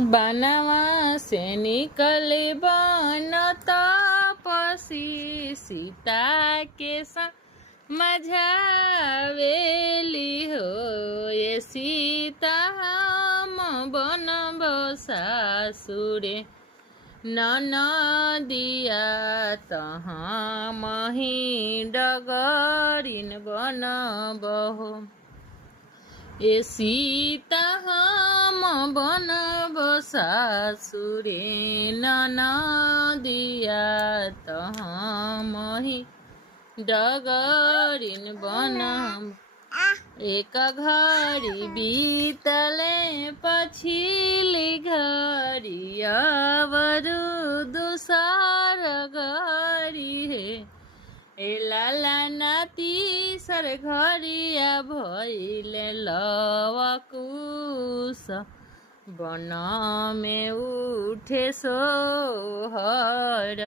बनवा से निकले बनता पसी सीता के समझावेली हो ये सीता हम बनब सासुरे ननदिया तहाँ मही डगरिन बनबहो ए सीता हम बनब सासुरे ननदिया तहाँ मही डगरिन बनब एक घड़ी बीतले पछिली घड़ी अवरु दूसर घड़ी हे ए लाला नाती सर घड़िया भइले लवकुश बन में उठे सोहर।